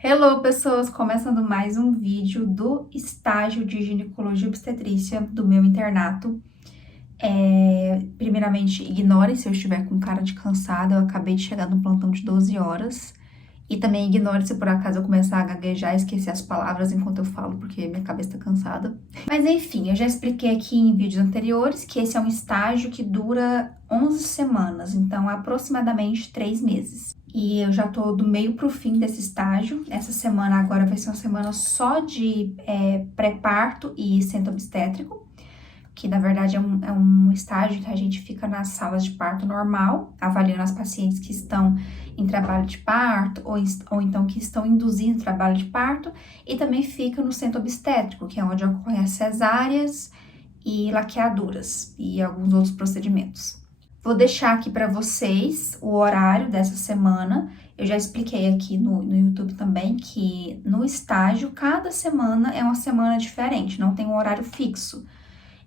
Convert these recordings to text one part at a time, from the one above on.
Hello, pessoas! Começando mais um vídeo do estágio de ginecologia e obstetrícia do meu internato. Primeiramente, ignorem se eu estiver com cara de cansada, eu acabei de chegar no plantão de 12 horas. E também ignore se por acaso eu começar a gaguejar e esquecer as palavras enquanto eu falo, porque minha cabeça tá cansada. Mas enfim, eu já expliquei aqui em vídeos anteriores que esse é um estágio que dura 11 semanas, então aproximadamente 3 meses. E eu já tô do meio pro fim desse estágio. Essa semana agora vai ser uma semana só de pré-parto e centro obstétrico, que na verdade é um estágio que a gente fica nas salas de parto normal, avaliando as pacientes que estão em trabalho de parto ou então que estão induzindo trabalho de parto, e também fica no centro obstétrico, que é onde ocorrem as cesáreas e laqueaduras e alguns outros procedimentos. Vou deixar aqui para vocês o horário dessa semana. Eu já expliquei aqui no YouTube também que no estágio, cada semana é uma semana diferente, não tem um horário fixo.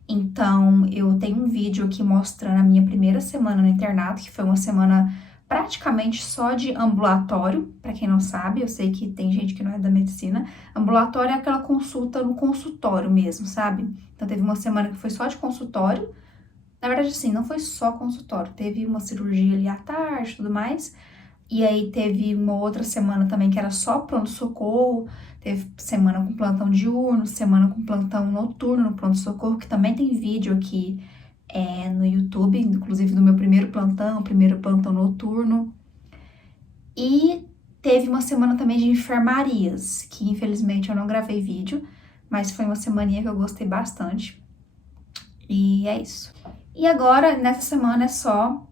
Então, eu tenho um vídeo aqui mostrando a minha primeira semana no internato, que foi uma semana praticamente só de ambulatório. Para quem não sabe, eu sei que tem gente que não é da medicina. Ambulatório é aquela consulta no consultório mesmo, sabe? Então, teve uma semana que foi só de consultório. Na verdade, assim, não foi só consultório, teve uma cirurgia ali à tarde e tudo mais. E aí teve uma outra semana também que era só pronto-socorro, teve semana com plantão diurno, semana com plantão noturno no pronto-socorro, que também tem vídeo aqui no YouTube, inclusive do meu primeiro plantão noturno. E teve uma semana também de enfermarias, que infelizmente eu não gravei vídeo, mas foi uma semaninha que eu gostei bastante. E é isso. E agora, nessa semana, é só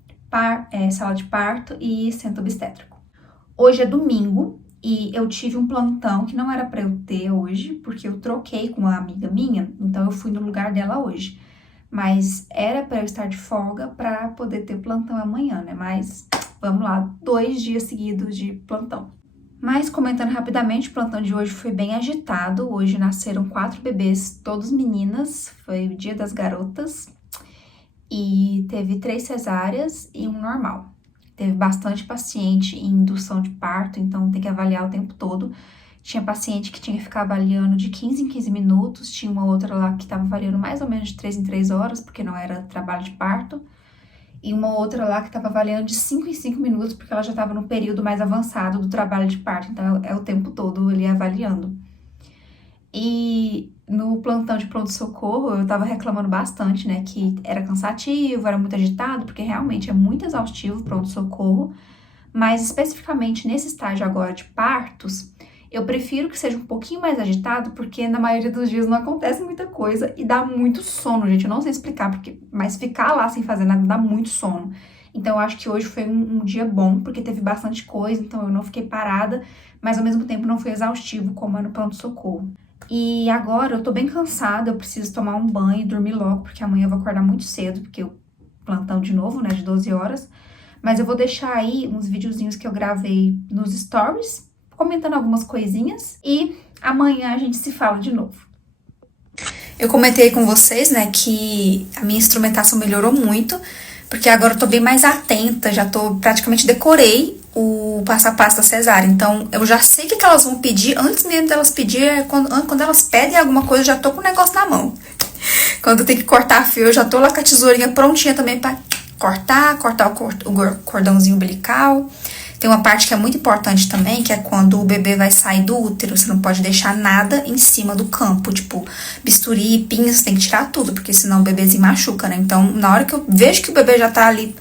sala de parto e centro obstétrico. Hoje é domingo e eu tive um plantão que não era pra eu ter hoje, porque eu troquei com uma amiga minha, então eu fui no lugar dela hoje. Mas era pra eu estar de folga pra poder ter plantão amanhã, né? Mas vamos lá, 2 dias seguidos de plantão. Mas comentando rapidamente, o plantão de hoje foi bem agitado. Hoje nasceram 4 bebês, todos meninas, foi o dia das garotas. E teve 3 cesáreas e um normal. Teve bastante paciente em indução de parto, então tem que avaliar o tempo todo. Tinha paciente que tinha que ficar avaliando de 15 em 15 minutos, tinha uma outra lá que estava avaliando mais ou menos de 3 em 3 horas, porque não era trabalho de parto. E uma outra lá que estava avaliando de 5 em 5 minutos, porque ela já estava no período mais avançado do trabalho de parto, então é o tempo todo ali avaliando. E no plantão de pronto-socorro, eu tava reclamando bastante, né, que era cansativo, era muito agitado, porque realmente é muito exaustivo o pronto-socorro, mas especificamente nesse estágio agora de partos, eu prefiro que seja um pouquinho mais agitado, porque na maioria dos dias não acontece muita coisa e dá muito sono, gente. Eu não sei explicar, mas ficar lá sem fazer nada dá muito sono. Então eu acho que hoje foi um dia bom, porque teve bastante coisa, então eu não fiquei parada, mas ao mesmo tempo não foi exaustivo, como é no pronto-socorro. E agora eu tô bem cansada, eu preciso tomar um banho e dormir logo, porque amanhã eu vou acordar muito cedo, porque eu plantão de novo, né, de 12 horas. Mas eu vou deixar aí uns videozinhos que eu gravei nos stories, comentando algumas coisinhas, e amanhã a gente se fala de novo. Eu comentei com vocês, né, que a minha instrumentação melhorou muito, porque agora eu tô bem mais atenta, já praticamente decorei o passo a passo da cesárea. Então, eu já sei o que elas vão pedir, antes mesmo delas pedir, quando elas pedem alguma coisa, eu já tô com o negócio na mão. Quando tem que cortar fio, eu já tô lá com a tesourinha prontinha também pra cortar o cordãozinho umbilical. Tem uma parte que é muito importante também, que é quando o bebê vai sair do útero, você não pode deixar nada em cima do campo, tipo bisturi, pinça, você tem que tirar tudo, porque senão o bebezinho machuca, né? Então, na hora que eu vejo que o bebê já tá ali,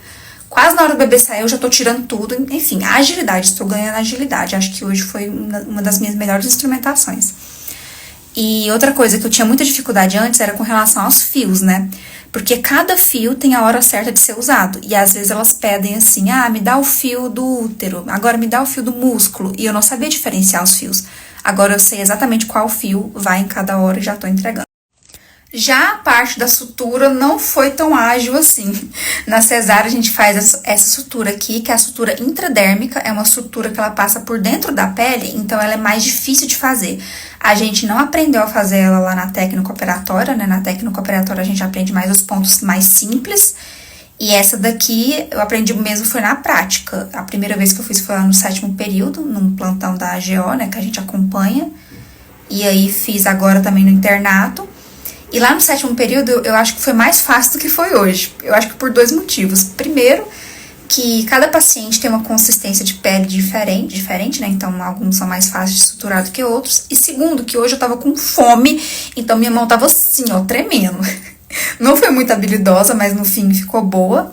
quase na hora do bebê sair, eu já tô tirando tudo. Enfim, agilidade, estou ganhando agilidade. Acho que hoje foi uma das minhas melhores instrumentações. E outra coisa que eu tinha muita dificuldade antes era com relação aos fios, né? Porque cada fio tem a hora certa de ser usado. E às vezes elas pedem assim, me dá o fio do útero, agora me dá o fio do músculo. E eu não sabia diferenciar os fios. Agora eu sei exatamente qual fio vai em cada hora e já tô entregando. Já a parte da sutura não foi tão ágil assim. Na cesárea a gente faz essa sutura aqui, que é a sutura intradérmica, é uma sutura que ela passa por dentro da pele, então ela é mais difícil de fazer. A gente não aprendeu a fazer ela lá na técnica operatória, né? Na técnica operatória a gente aprende mais os pontos mais simples. E essa daqui eu aprendi mesmo foi na prática. A primeira vez que eu fiz foi lá no 7º período, num plantão da AGO, né, que a gente acompanha. E aí fiz agora também no internato. E lá no 7º período eu acho que foi mais fácil do que foi hoje. Eu acho que por 2 motivos. Primeiro, que cada paciente tem uma consistência de pele diferente, né? Então, alguns são mais fáceis de suturar do que outros. E segundo, que hoje eu tava com fome, então minha mão tava assim, ó, tremendo. Não foi muito habilidosa, mas no fim ficou boa.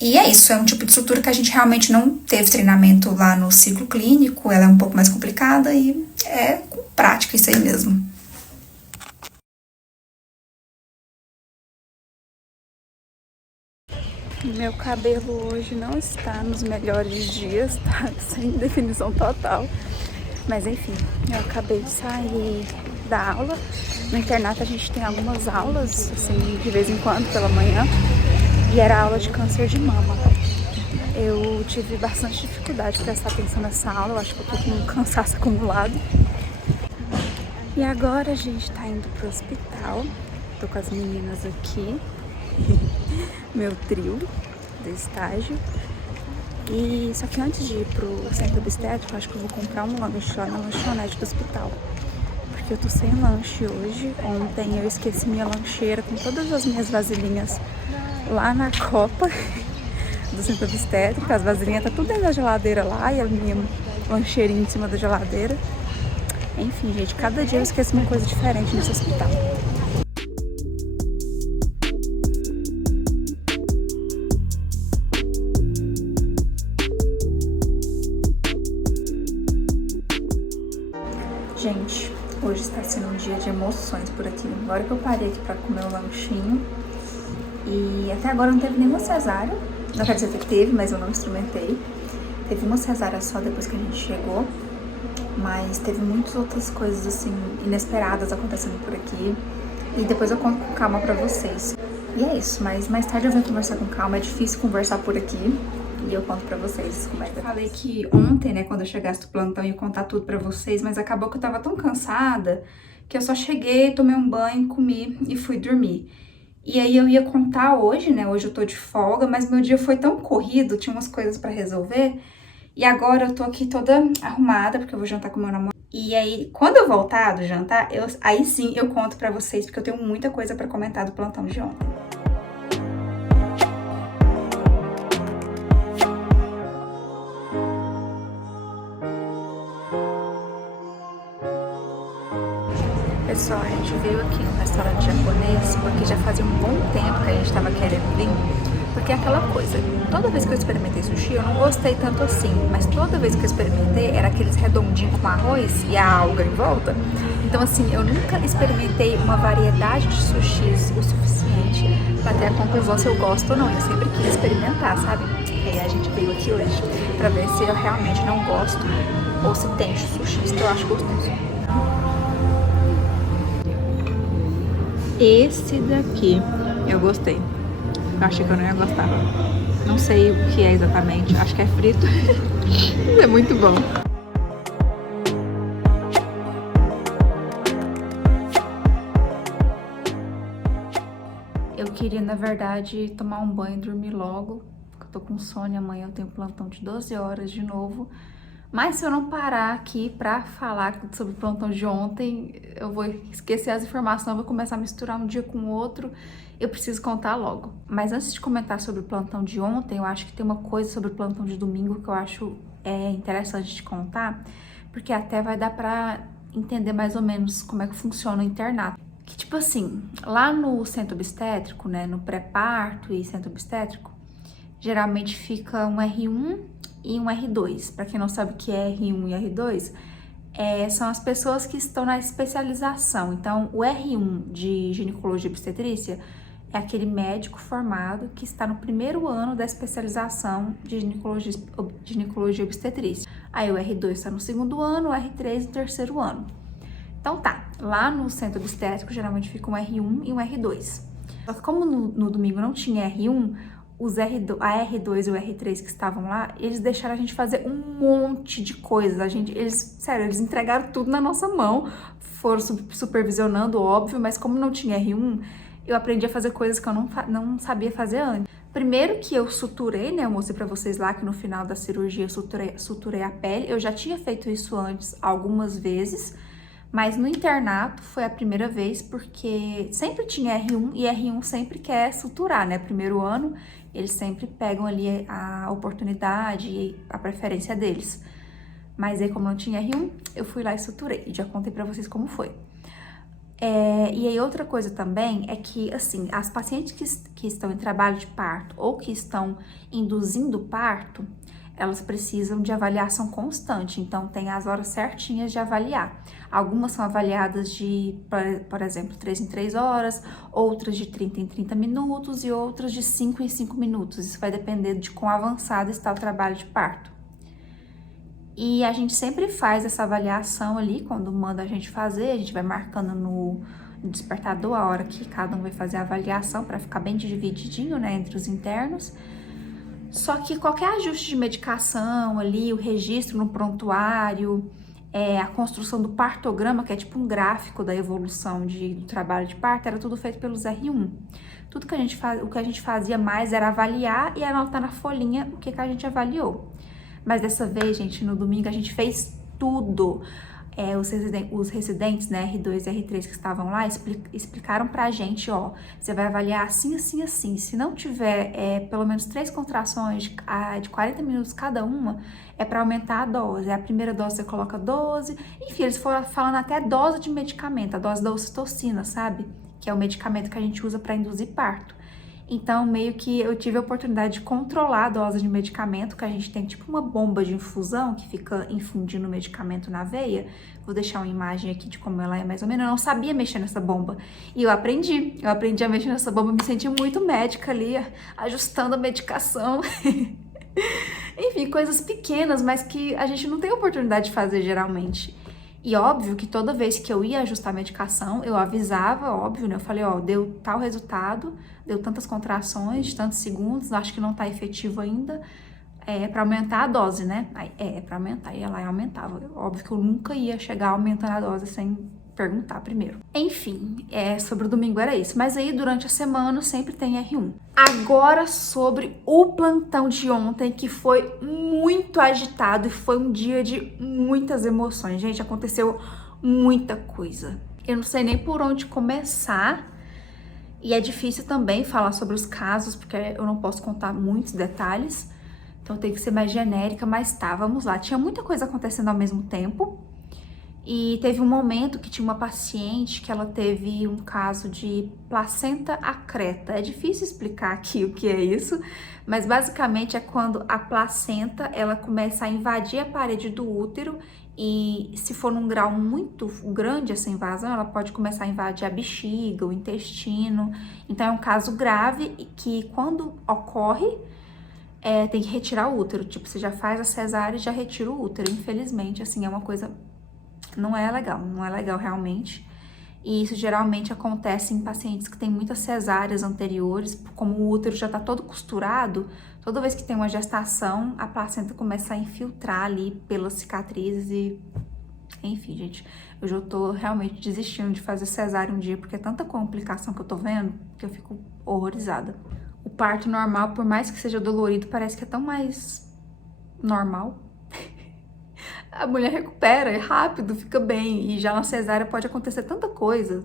E é isso, é um tipo de sutura que a gente realmente não teve treinamento lá no ciclo clínico. Ela é um pouco mais complicada e é com prática isso aí mesmo. Meu cabelo hoje não está nos melhores dias, tá sem definição total. Mas enfim, eu acabei de sair da aula. No internato a gente tem algumas aulas, assim, de vez em quando, pela manhã. E era aula de câncer de mama. Eu tive bastante dificuldade de prestar atenção nessa aula. Eu acho que eu tô com um cansaço acumulado. E agora a gente tá indo pro hospital. Tô com as meninas aqui. Meu trio do estágio. E só que antes de ir pro centro obstétrico, acho que eu vou comprar um lanche lá na lanchonete do hospital. Porque eu tô sem lanche hoje. Ontem eu esqueci minha lancheira com todas as minhas vasilhinhas lá na copa do centro obstétrico. As vasilhinhas tá tudo dentro da geladeira lá e a minha lancheirinha em cima da geladeira. Enfim, gente, cada dia eu esqueço uma coisa diferente nesse hospital. Gente, hoje está sendo um dia de emoções por aqui. Agora que eu parei aqui pra comer um lanchinho. E até agora não teve nenhuma cesárea. Não quer dizer que teve, mas eu não instrumentei. Teve uma cesárea só depois que a gente chegou. Mas teve muitas outras coisas, assim, inesperadas acontecendo por aqui. E depois eu conto com calma pra vocês. E é isso, mas mais tarde eu venho conversar com calma. É difícil conversar por aqui. E eu conto pra vocês como é que eu falei que ontem, né, quando eu chegasse do plantão, eu ia contar tudo pra vocês, mas acabou que eu tava tão cansada que eu só cheguei, tomei um banho, comi e fui dormir. E aí eu ia contar hoje, né, hoje eu tô de folga, mas meu dia foi tão corrido, tinha umas coisas pra resolver, e agora eu tô aqui toda arrumada, porque eu vou jantar com meu namorado. E aí, quando eu voltar do jantar, aí sim eu conto pra vocês, porque eu tenho muita coisa pra comentar do plantão de ontem. Pessoal, a gente veio aqui no restaurante japonês porque já fazia um bom tempo que a gente tava querendo vir. Porque é aquela coisa, toda vez que eu experimentei sushi eu não gostei tanto assim, mas toda vez que eu experimentei era aqueles redondinhos com arroz e a alga em volta. Então assim, eu nunca experimentei uma variedade de sushis o suficiente pra ter a conclusão se eu gosto ou não. Eu sempre quis experimentar, sabe? E aí a gente veio aqui hoje pra ver se eu realmente não gosto ou se tem sushis que eu acho gostoso. Esse daqui eu gostei. Eu achei que eu não ia gostar. Não sei o que é exatamente. Acho que é frito. É muito bom. Eu queria, na verdade, tomar um banho e dormir logo. Porque eu tô com sono e amanhã eu tenho plantão de 12 horas de novo. Mas se eu não parar aqui pra falar sobre o plantão de ontem, eu vou esquecer as informações, eu vou começar a misturar um dia com o outro. Eu preciso contar logo. Mas antes de comentar sobre o plantão de ontem, eu acho que tem uma coisa sobre o plantão de domingo que eu acho interessante de contar, porque até vai dar pra entender mais ou menos como é que funciona o internato. Que tipo assim, lá no centro obstétrico, né, no pré-parto e centro obstétrico, geralmente fica um R1 e um R2. Para quem não sabe o que é R1 e R2, são as pessoas que estão na especialização. Então, o R1 de ginecologia e obstetrícia é aquele médico formado que está no primeiro ano da especialização de ginecologia e obstetrícia. Aí o R2 está no segundo ano, o R3 no terceiro ano. Então tá, lá no centro obstétrico geralmente fica um R1 e um R2. Só que como no domingo não tinha R1, a R2 e o R3 que estavam lá, eles deixaram a gente fazer um monte de coisas. Eles entregaram tudo na nossa mão, foram supervisionando, óbvio, mas como não tinha R1, eu aprendi a fazer coisas que eu não sabia fazer antes. Primeiro que eu suturei, né? Eu mostrei pra vocês lá que no final da cirurgia eu suturei a pele. Eu já tinha feito isso antes algumas vezes, mas no internato foi a primeira vez porque sempre tinha R1 e R1 sempre quer suturar, né? Primeiro ano, eles sempre pegam ali a oportunidade e a preferência deles. Mas aí, como não tinha R1, eu fui lá e suturei. E já contei pra vocês como foi. E aí, outra coisa também é que, assim, as pacientes que estão em trabalho de parto ou que estão induzindo parto, elas precisam de avaliação constante. Então, tem as horas certinhas de avaliar. Algumas são avaliadas de, por exemplo, 3 em 3 horas, outras de 30 em 30 minutos e outras de 5 em 5 minutos. Isso vai depender de quão avançado está o trabalho de parto. E a gente sempre faz essa avaliação ali, quando manda a gente fazer, a gente vai marcando no despertador a hora que cada um vai fazer a avaliação para ficar bem divididinho, né, entre os internos. Só que qualquer ajuste de medicação ali, o registro no prontuário, a construção do partograma, que é tipo um gráfico da evolução do trabalho de parto, era tudo feito pelos R1. Tudo que o que a gente fazia mais era avaliar e anotar na folhinha o que a gente avaliou. Mas dessa vez, gente, no domingo a gente fez tudo. Os residentes, né, R2 e R3 que estavam lá, explicaram pra gente, ó, você vai avaliar assim, assim, assim. Se não tiver pelo menos 3 contrações de 40 minutos cada uma, é pra aumentar a dose. A primeira dose você coloca 12. Enfim, eles foram falando até dose de medicamento, a dose da ocitocina, sabe? Que é o medicamento que a gente usa pra induzir parto. Então, meio que eu tive a oportunidade de controlar a dose de medicamento, que a gente tem tipo uma bomba de infusão que fica infundindo o medicamento na veia. Vou deixar uma imagem aqui de como ela é mais ou menos. Eu não sabia mexer nessa bomba. E eu aprendi a mexer nessa bomba, me senti muito médica ali, ajustando a medicação. Enfim, coisas pequenas, mas que a gente não tem oportunidade de fazer geralmente. E óbvio que toda vez que eu ia ajustar a medicação, eu avisava, óbvio, né? Eu falei, ó, deu tal resultado, deu tantas contrações, tantos segundos, acho que não tá efetivo ainda, pra aumentar a dose, né? Aí, pra aumentar, ia lá e aumentava. Óbvio que eu nunca ia chegar aumentando a dose sem perguntar primeiro. Enfim, sobre o domingo era isso. Mas aí, durante a semana, sempre tem R1. Agora, sobre o plantão de ontem, que foi muito agitado e foi um dia de muitas emoções. Gente, aconteceu muita coisa. Eu não sei nem por onde começar. E é difícil também falar sobre os casos, porque eu não posso contar muitos detalhes. Então, tem que ser mais genérica, mas tá, vamos lá. Tinha muita coisa acontecendo ao mesmo tempo. E teve um momento que tinha uma paciente que ela teve um caso de placenta acreta. É difícil explicar aqui o que é isso, mas basicamente é quando a placenta ela começa a invadir a parede do útero e se for num grau muito grande essa invasão, ela pode começar a invadir a bexiga, o intestino. Então é um caso grave e que quando ocorre, tem que retirar o útero. Tipo, você já faz a cesárea e já retira o útero. Infelizmente, assim, é uma coisa... não é legal realmente. E isso geralmente acontece em pacientes que têm muitas cesáreas anteriores, como o útero já tá todo costurado, toda vez que tem uma gestação, a placenta começa a infiltrar ali pelas cicatrizes e... enfim, gente, eu já tô realmente desistindo de fazer cesárea um dia, porque é tanta complicação que eu tô vendo, que eu fico horrorizada. O parto normal, por mais que seja dolorido, parece que é tão mais normal. A mulher recupera, é rápido, fica bem. E já na cesárea pode acontecer tanta coisa.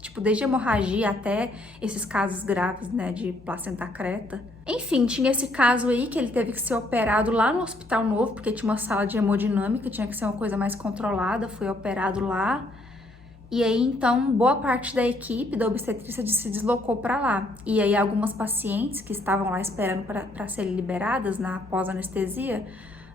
Tipo, desde hemorragia até esses casos graves, né, de placenta acreta. Enfim, tinha esse caso aí que ele teve que ser operado lá no Hospital Novo, porque tinha uma sala de hemodinâmica, tinha que ser uma coisa mais controlada, foi operado lá. E aí, então, boa parte da equipe da obstetrícia se deslocou para lá. E aí, algumas pacientes que estavam lá esperando para serem liberadas na pós-anestesia,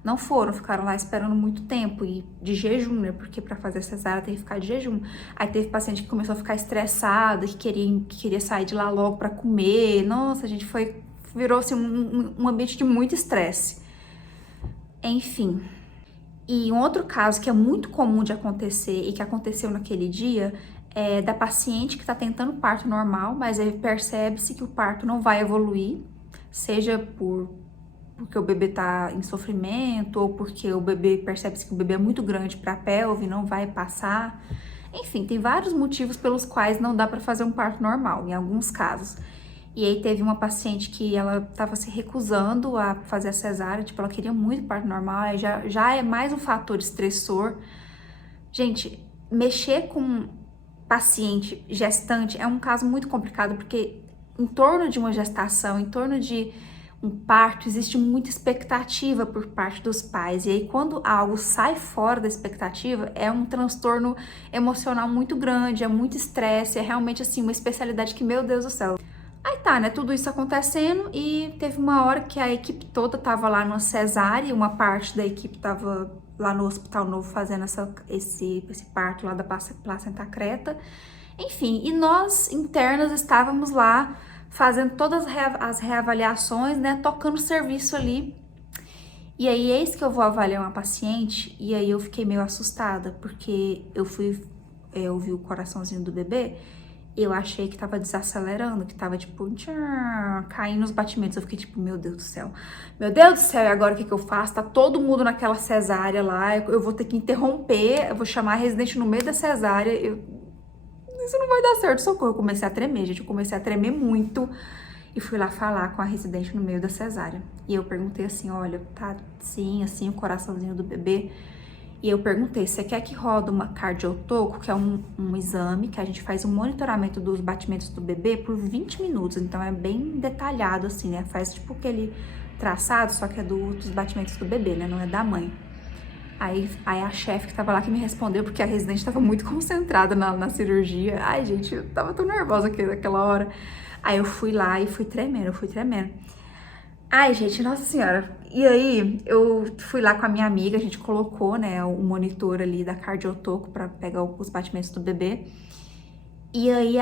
não foram, ficaram lá esperando muito tempo e de jejum, né? Porque para fazer cesárea tem que ficar de jejum. Aí teve paciente que começou a ficar estressada, que queria sair de lá logo para comer. Nossa, a gente virou assim um ambiente de muito estresse. Enfim. E um outro caso que é muito comum de acontecer e que aconteceu naquele dia é da paciente que está tentando parto normal, mas aí percebe-se que o parto não vai evoluir, seja porque o bebê tá em sofrimento, ou porque o bebê percebe-se que o bebê é muito grande para a pelve, não vai passar. Enfim, tem vários motivos pelos quais não dá para fazer um parto normal, em alguns casos. E aí teve uma paciente que ela tava se recusando a fazer a cesárea, tipo, ela queria muito parto normal, aí já é mais um fator estressor. Gente, mexer com paciente gestante é um caso muito complicado, porque em torno de uma gestação, em torno de um parto, existe muita expectativa por parte dos pais. E aí, quando algo sai fora da expectativa, é um transtorno emocional muito grande, é muito estresse, é realmente assim uma especialidade que, meu Deus do céu. Aí tá, né? Tudo isso acontecendo e teve uma hora que a equipe toda tava lá numa cesárea, uma parte da equipe tava lá no Hospital Novo fazendo esse parto lá da placenta creta. Enfim, e nós internas estávamos lá fazendo todas as reavaliações, né? Tocando serviço ali. E aí, eis que eu vou avaliar uma paciente e aí eu fiquei meio assustada, porque eu ouvi o coraçãozinho do bebê. Eu achei que tava desacelerando, que tava tipo, caindo os batimentos. Eu fiquei tipo, meu Deus do céu. Meu Deus do céu, e agora o que eu faço? Tá todo mundo naquela cesárea lá, eu vou ter que interromper, eu vou chamar a residente no meio da cesárea. Isso não vai dar certo, socorro. Eu comecei a tremer, gente, eu comecei a tremer muito. E fui lá falar com a residente no meio da cesárea. E eu perguntei assim, olha, tá sim, assim, o coraçãozinho do bebê. E eu perguntei, você quer que roda uma cardiotoco, que é um exame que a gente faz um monitoramento dos batimentos do bebê por 20 minutos. Então é bem detalhado assim, né? Faz tipo aquele traçado, só que é dos batimentos do bebê, né? Não é da mãe. Aí a chefe que tava lá que me respondeu, porque a residente tava muito concentrada na cirurgia. Ai, gente, eu tava tão nervosa naquela hora. Aí eu fui lá e fui tremendo. Ai, gente, nossa senhora. E aí, eu fui lá com a minha amiga, a gente colocou, né, o monitor ali da cardiotoco pra pegar os batimentos do bebê. E aí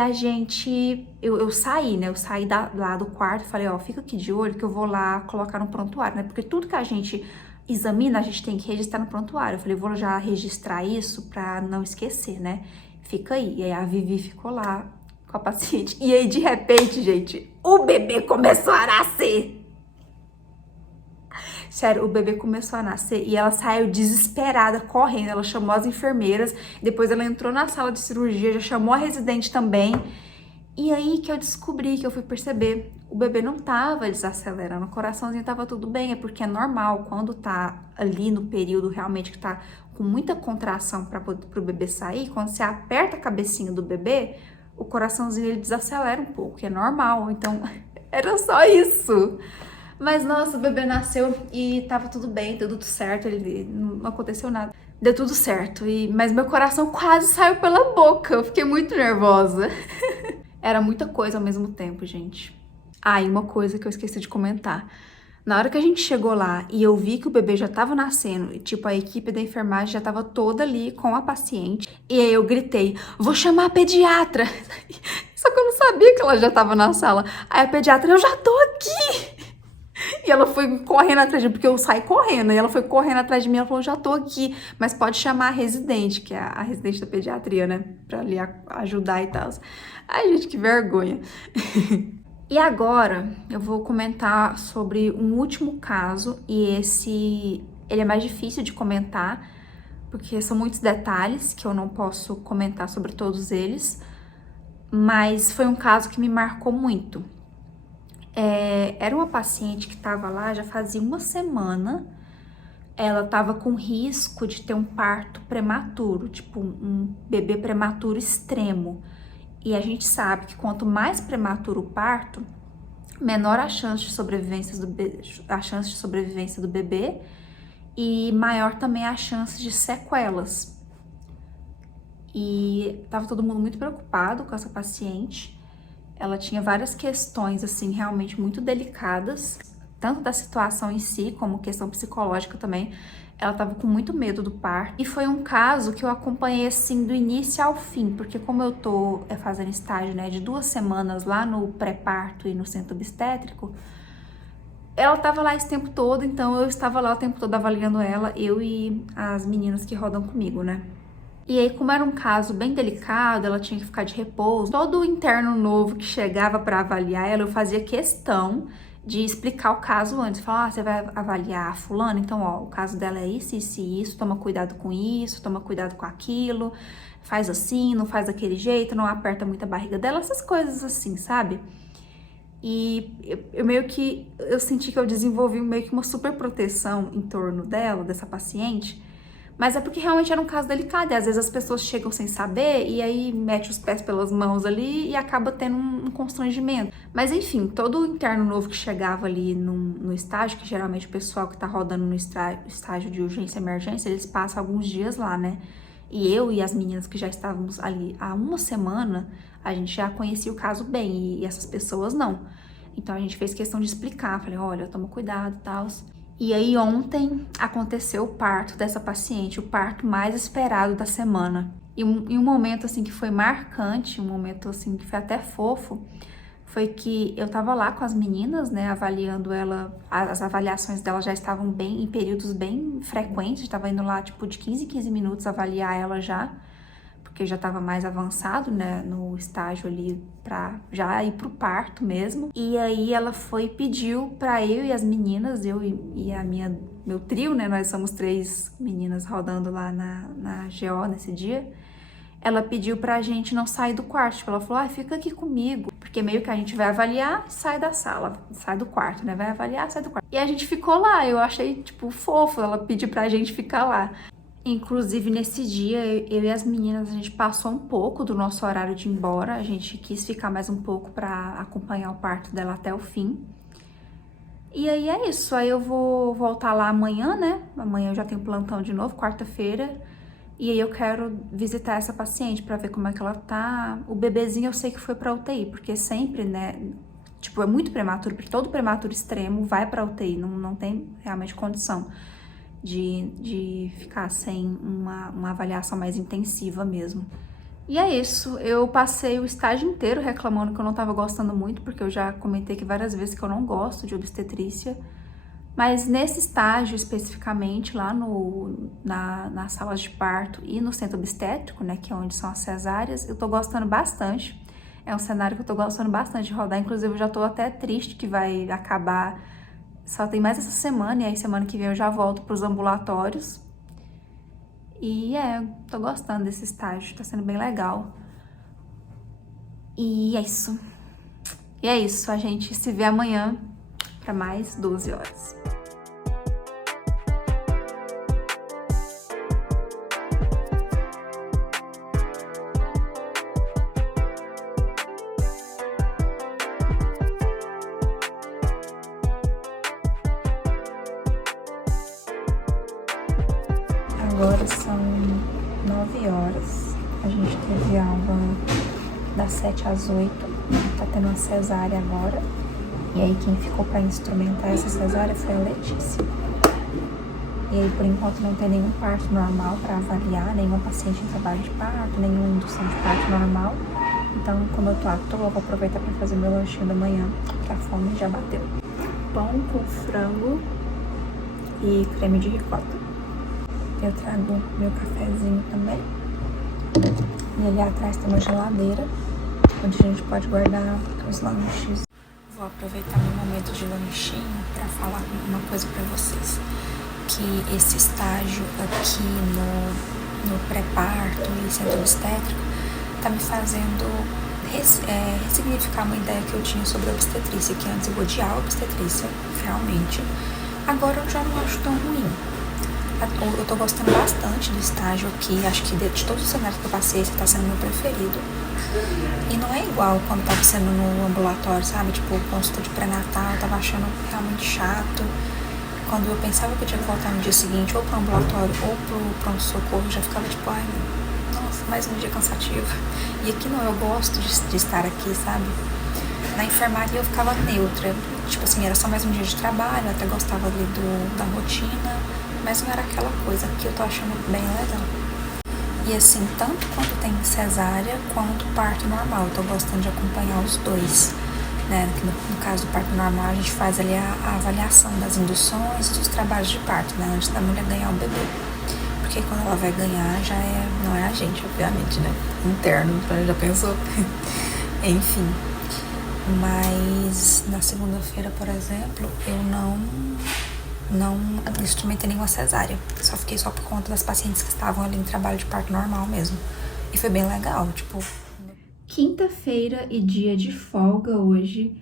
eu saí, né, eu saí lá do quarto e falei, ó, fica aqui de olho que eu vou lá colocar no prontuário, né, porque tudo que a gente examina, a gente tem que registrar no prontuário. Eu falei, vou já registrar isso pra não esquecer, né, fica aí. E aí a Vivi ficou lá com a paciente. E aí, de repente, gente, o bebê começou a nascer. Sério, o bebê começou a nascer e ela saiu desesperada, correndo. Ela chamou as enfermeiras, depois ela entrou na sala de cirurgia, já chamou a residente também. E aí que eu descobri, que eu fui perceber, o bebê não tava desacelerando, o coraçãozinho tava tudo bem, é porque é normal, quando tá ali no período realmente que tá com muita contração para pro bebê sair, quando você aperta a cabecinha do bebê, o coraçãozinho ele desacelera um pouco, que é normal. Então, era só isso. Mas, nossa, o bebê nasceu e tava tudo bem, deu tudo certo, não aconteceu nada. Deu tudo certo, mas meu coração quase saiu pela boca, eu fiquei muito nervosa. Era muita coisa ao mesmo tempo, gente. Ah, e uma coisa que eu esqueci de comentar. Na hora que a gente chegou lá e eu vi que o bebê já tava nascendo, e tipo, a equipe da enfermagem já tava toda ali com a paciente, e aí eu gritei, vou chamar a pediatra. Só que eu não sabia que ela já tava na sala. Aí a pediatra, eu já tô aqui! E ela foi correndo atrás de mim, porque eu saí correndo, e ela foi correndo atrás de mim, ela falou, já tô aqui, mas pode chamar a residente, que é a residente da pediatria, né, pra ali ajudar e tal. Ai, gente, que vergonha. E agora, eu vou comentar sobre um último caso, e ele é mais difícil de comentar, porque são muitos detalhes que eu não posso comentar sobre todos eles, mas foi um caso que me marcou muito. Era uma paciente que estava lá já fazia uma semana, ela estava com risco de ter um parto prematuro, tipo um bebê prematuro extremo. E a gente sabe que quanto mais prematuro o parto, menor a chance de sobrevivência do bebê e maior também a chance de sequelas. E estava todo mundo muito preocupado com essa paciente. Ela tinha várias questões, assim, realmente muito delicadas, tanto da situação em si, como questão psicológica também. Ela tava com muito medo do parto. E foi um caso que eu acompanhei, assim, do início ao fim, porque como eu tô fazendo estágio, né, de 2 semanas lá no pré-parto e no centro obstétrico, ela tava lá esse tempo todo, então eu estava lá o tempo todo avaliando ela, eu e as meninas que rodam comigo, né. E aí, como era um caso bem delicado, ela tinha que ficar de repouso. Todo o interno novo que chegava para avaliar ela, eu fazia questão de explicar o caso antes. Falar, você vai avaliar a fulana? Então, ó, o caso dela é isso, isso e isso. Toma cuidado com isso, toma cuidado com aquilo. Faz assim, não faz daquele jeito, não aperta muito a barriga dela. Essas coisas assim, sabe? eu meio que, eu senti que eu desenvolvi meio que uma super proteção em torno dela, dessa paciente, mas é porque realmente era um caso delicado, e às vezes as pessoas chegam sem saber, e aí mete os pés pelas mãos ali, e acaba tendo um constrangimento. Mas enfim, todo o interno novo que chegava ali no estágio, que geralmente o pessoal que tá rodando no estágio de urgência e emergência, eles passam alguns dias lá, né? E eu e as meninas que já estávamos ali há uma semana, a gente já conhecia o caso bem, e essas pessoas não. Então a gente fez questão de explicar, falei, olha, toma cuidado e tal. E aí ontem aconteceu o parto dessa paciente, o parto mais esperado da semana. E um momento assim que foi marcante, um momento assim que foi até fofo, foi que eu tava lá com as meninas, né, avaliando ela, as avaliações dela já estavam bem, em períodos bem frequentes, tava indo lá tipo de 15 em 15 minutos avaliar ela já, porque já estava mais avançado, né, no estágio ali pra já ir pro parto mesmo. E aí ela pediu pra eu e as meninas, eu e meu trio, né, nós somos 3 meninas rodando lá na GO nesse dia. Ela pediu pra gente não sair do quarto, tipo, ela falou, fica aqui comigo, porque meio que a gente vai avaliar, sai da sala, sai do quarto, né, vai avaliar, sai do quarto. E a gente ficou lá, eu achei, tipo, fofo ela pedir pra gente ficar lá. Inclusive, nesse dia, eu e as meninas, a gente passou um pouco do nosso horário de ir embora. A gente quis ficar mais um pouco para acompanhar o parto dela até o fim. E aí é isso. Aí eu vou voltar lá amanhã, né? Amanhã eu já tenho plantão de novo, quarta-feira. E aí eu quero visitar essa paciente para ver como é que ela tá. O bebezinho eu sei que foi pra UTI, porque sempre, né? Tipo, é muito prematuro, porque todo prematuro extremo vai pra UTI, não tem realmente condição de ficar sem uma avaliação mais intensiva mesmo. E é isso, eu passei o estágio inteiro reclamando que eu não tava gostando muito, porque eu já comentei aqui várias vezes que eu não gosto de obstetrícia, mas nesse estágio especificamente, lá nas salas de parto e no centro obstétrico, né, que é onde são as cesáreas, eu tô gostando bastante. É um cenário que eu tô gostando bastante de rodar, inclusive eu já tô até triste que vai acabar. Só tem mais essa semana, e aí semana que vem eu já volto pros ambulatórios. E tô gostando desse estágio, tá sendo bem legal. E é isso. A gente se vê amanhã para mais 12 horas. Agora são 9 horas, a gente teve aula das 7 às 8, tá tendo uma cesárea agora, e aí quem ficou pra instrumentar essa cesárea foi a Letícia. E aí por enquanto não tem nenhum parto normal pra avaliar, nenhuma paciente em trabalho de parto, nenhuma indução de parto normal. Então, como eu tô à toa, eu vou aproveitar pra fazer meu lanchinho da manhã, que a fome já bateu. Pão com frango e creme de ricota. Eu trago meu cafezinho também. E ali atrás tem uma geladeira, onde a gente pode guardar os lanches. Vou aproveitar meu momento de lanchinho para falar uma coisa para vocês. Que esse estágio aqui no pré-parto e centro obstétrico tá me fazendo ressignificar uma ideia que eu tinha sobre a obstetrícia, que antes eu odiava a obstetrícia, realmente. Agora eu já não acho tão ruim. Eu tô gostando bastante do estágio aqui, acho que de todos os cenários que eu passei, esse tá sendo meu preferido. E não é igual quando tava sendo no ambulatório, sabe? Tipo, o consulta de pré-natal, eu tava achando realmente chato. Quando eu pensava que eu tinha que voltar no dia seguinte, ou pro ambulatório, ou pro pronto-socorro, já ficava tipo, ai, nossa, mais um dia cansativo. E aqui não, eu gosto de estar aqui, sabe? Na enfermaria eu ficava neutra, tipo assim, era só mais um dia de trabalho, eu até gostava ali da rotina, mas não era aquela coisa que eu tô achando bem legal. E assim, tanto quando tem cesárea, quanto parto normal, eu tô gostando de acompanhar os dois, né? No caso do parto normal, a gente faz ali a avaliação das induções e dos trabalhos de parto, né? Antes da mulher ganhar o bebê. Porque quando ela vai ganhar, não é a gente, obviamente, né? Interno, já pensou? Enfim. Mas na segunda-feira, por exemplo, eu não instrumentei nenhuma cesárea. Fiquei só por conta das pacientes que estavam ali em trabalho de parto normal mesmo. E foi bem legal, tipo... Quinta-feira e dia de folga hoje.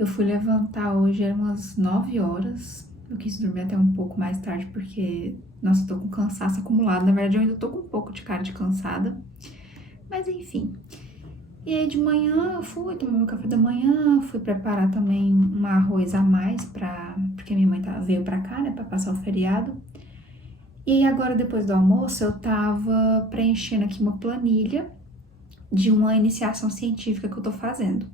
Eu fui levantar hoje, eram umas 9 horas. Eu quis dormir até um pouco mais tarde porque, nossa, eu tô com cansaço acumulado. Na verdade, eu ainda tô com um pouco de cara de cansada. Mas enfim. E aí de manhã eu fui tomar meu café da manhã, fui preparar também um arroz a mais porque minha mãe veio pra cá, né, pra passar o feriado. E agora depois do almoço eu tava preenchendo aqui uma planilha de uma iniciação científica que eu tô fazendo.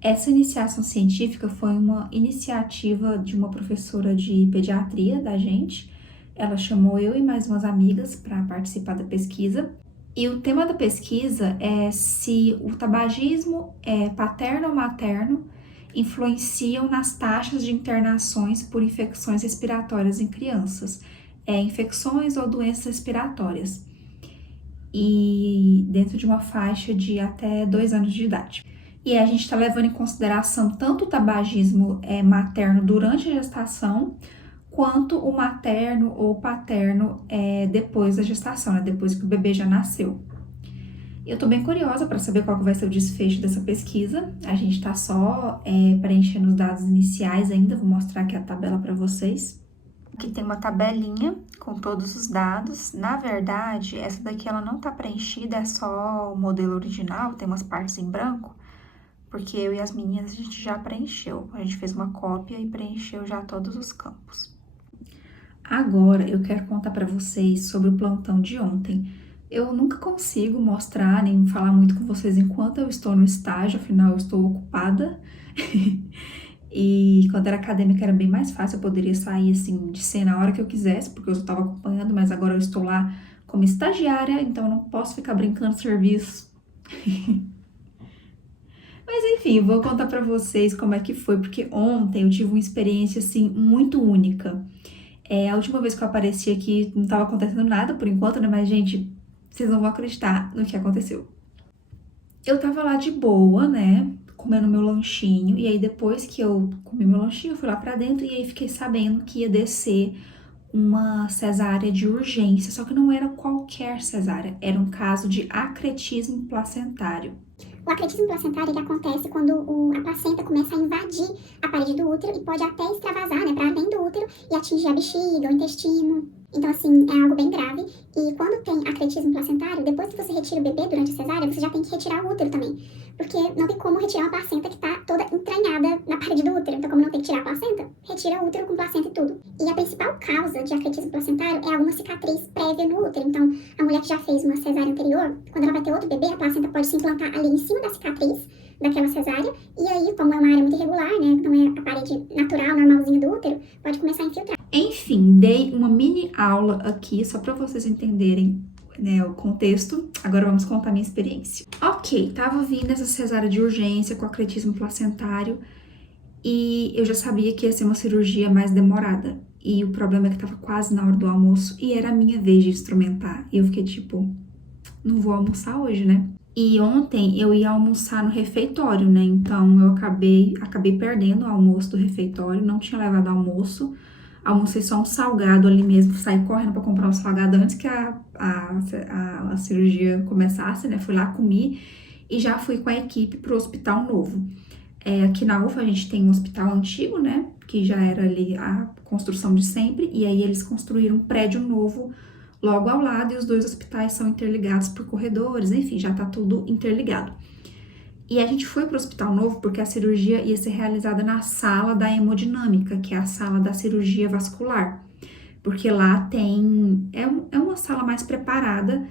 Essa iniciação científica foi uma iniciativa de uma professora de pediatria da gente. Ela chamou eu e mais umas amigas para participar da pesquisa. E o tema da pesquisa é se o tabagismo paterno ou materno influenciam nas taxas de internações por infecções respiratórias em crianças, infecções ou doenças respiratórias, e dentro de uma faixa de até 2 anos de idade. E a gente está levando em consideração tanto o tabagismo materno durante a gestação, quanto o materno ou paterno depois da gestação, né? Depois que o bebê já nasceu. Eu tô bem curiosa para saber qual que vai ser o desfecho dessa pesquisa. A gente tá só preenchendo os dados iniciais ainda, vou mostrar aqui a tabela para vocês. Aqui tem uma tabelinha com todos os dados. Na verdade, essa daqui ela não tá preenchida, é só o modelo original, tem umas partes em branco, porque eu e as meninas a gente já preencheu. A gente fez uma cópia e preencheu já todos os campos. Agora eu quero contar para vocês sobre o plantão de ontem. Eu nunca consigo mostrar nem falar muito com vocês enquanto eu estou no estágio, afinal eu estou ocupada. E quando era acadêmica era bem mais fácil, eu poderia sair assim de cena a hora que eu quisesse, porque eu só estava acompanhando, mas agora eu estou lá como estagiária, então eu não posso ficar brincando serviço. Mas enfim, vou contar pra vocês como é que foi, porque ontem eu tive uma experiência assim muito única. A última vez que eu apareci aqui não tava acontecendo nada por enquanto, né? Mas, gente, vocês não vão acreditar no que aconteceu. Eu tava lá de boa, né? Comendo meu lanchinho. E aí, depois que eu comi meu lanchinho, eu fui lá pra dentro. E aí, fiquei sabendo que ia descer uma cesárea de urgência. Só que não era qualquer cesárea. Era um caso de acretismo placentário. O acretismo placentário ele acontece quando a placenta começa a invadir a parede do útero e pode até extravasar, né, para além do útero e atingir a bexiga, o intestino. Então, assim, é algo bem grave. E quando tem acretismo placentário, depois que você retira o bebê durante a cesárea, você já tem que retirar o útero também. Porque não tem como retirar uma placenta que está toda entranhada na parede do útero. Então, como não tem que tirar a placenta, retira o útero com placenta e tudo. E a principal causa de acretismo placentário é alguma cicatriz prévia no útero. Então, a mulher que já fez uma cesárea anterior, quando ela vai ter outro bebê, a placenta pode se implantar ali em cima da cicatriz daquela cesárea. E aí, como é uma área muito irregular, né, não é a parede natural, normalzinha do útero, pode começar a infiltrar. Enfim, dei uma mini aula aqui, só para vocês entenderem, né, o contexto. Agora vamos contar a minha experiência. Ok, tava vindo essa cesárea de urgência com acretismo placentário e eu já sabia que ia ser uma cirurgia mais demorada. E o problema é que tava quase na hora do almoço e era a minha vez de instrumentar. E eu fiquei tipo, não vou almoçar hoje, né? E ontem eu ia almoçar no refeitório, né? Então eu acabei perdendo o almoço do refeitório, não tinha levado almoço. Almocei só um salgado ali mesmo, saí correndo pra comprar um salgado antes que a cirurgia começasse, né? Fui lá, comi e já fui com a equipe pro hospital novo. Aqui na UFA a gente tem um hospital antigo, né? Que já era ali a construção de sempre, e aí eles construíram um prédio novo logo ao lado, e os dois hospitais são interligados por corredores, enfim, já tá tudo interligado. E a gente foi pro hospital novo porque a cirurgia ia ser realizada na sala da hemodinâmica, que é a sala da cirurgia vascular. Porque lá tem... É uma sala mais preparada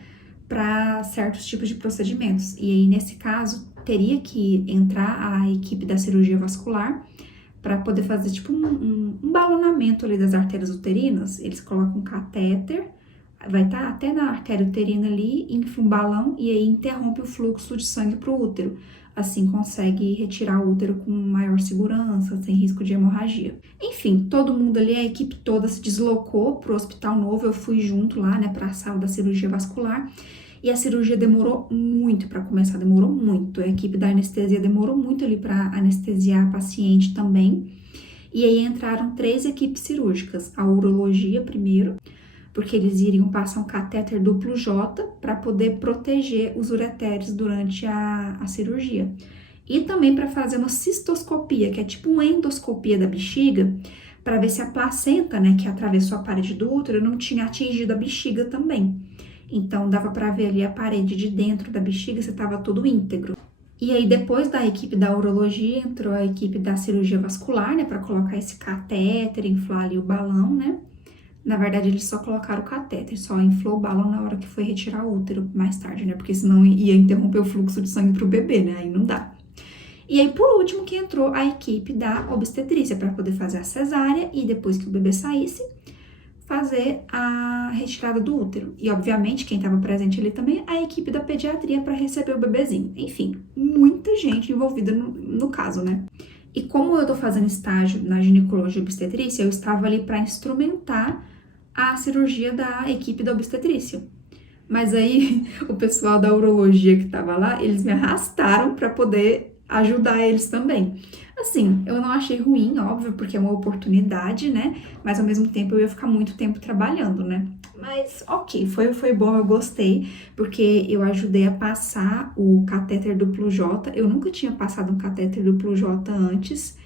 para certos tipos de procedimentos. E aí, nesse caso, teria que entrar a equipe da cirurgia vascular para poder fazer tipo um balonamento ali das artérias uterinas. Eles colocam um catéter, vai estar até na artéria uterina ali, infla um balão e aí interrompe o fluxo de sangue pro útero. Assim consegue retirar o útero com maior segurança, sem risco de hemorragia. Enfim, todo mundo ali, a equipe toda se deslocou pro hospital novo, eu fui junto lá, né, pra sala da cirurgia vascular. E a cirurgia demorou muito para começar, demorou muito. A equipe da anestesia demorou muito ali para anestesiar a paciente também. E aí entraram 3 equipes cirúrgicas, a urologia primeiro, porque eles iriam passar um catéter duplo J para poder proteger os ureteres durante a cirurgia. e também para fazer uma cistoscopia, que é tipo uma endoscopia da bexiga, para ver se a placenta, né, que atravessou a parede do útero, não tinha atingido a bexiga também. Então, dava para ver ali a parede de dentro da bexiga se estava tudo íntegro. E aí, depois da equipe da urologia, entrou a equipe da cirurgia vascular, né, para colocar esse catéter, inflar ali o balão, né. Na verdade, eles só colocaram o catéter, só inflou o balão na hora que foi retirar o útero mais tarde, né, porque senão ia interromper o fluxo de sangue pro bebê, né, aí não dá. E aí, por último, que entrou a equipe da obstetrícia para poder fazer a cesárea e depois que o bebê saísse, fazer a retirada do útero. E, obviamente, quem estava presente ali também, a equipe da pediatria para receber o bebezinho. Enfim, muita gente envolvida no caso, né? E como eu tô fazendo estágio na ginecologia e obstetrícia, eu estava ali para instrumentar a cirurgia da equipe da obstetrícia. Mas aí, o pessoal da urologia que estava lá, eles me arrastaram para poder ajudar eles também. Assim, eu não achei ruim, óbvio, porque é uma oportunidade, né? Mas ao mesmo tempo eu ia ficar muito tempo trabalhando, né? Mas ok, foi bom, eu gostei, porque eu ajudei a passar o catéter duplo J. Eu nunca tinha passado um catéter duplo J antes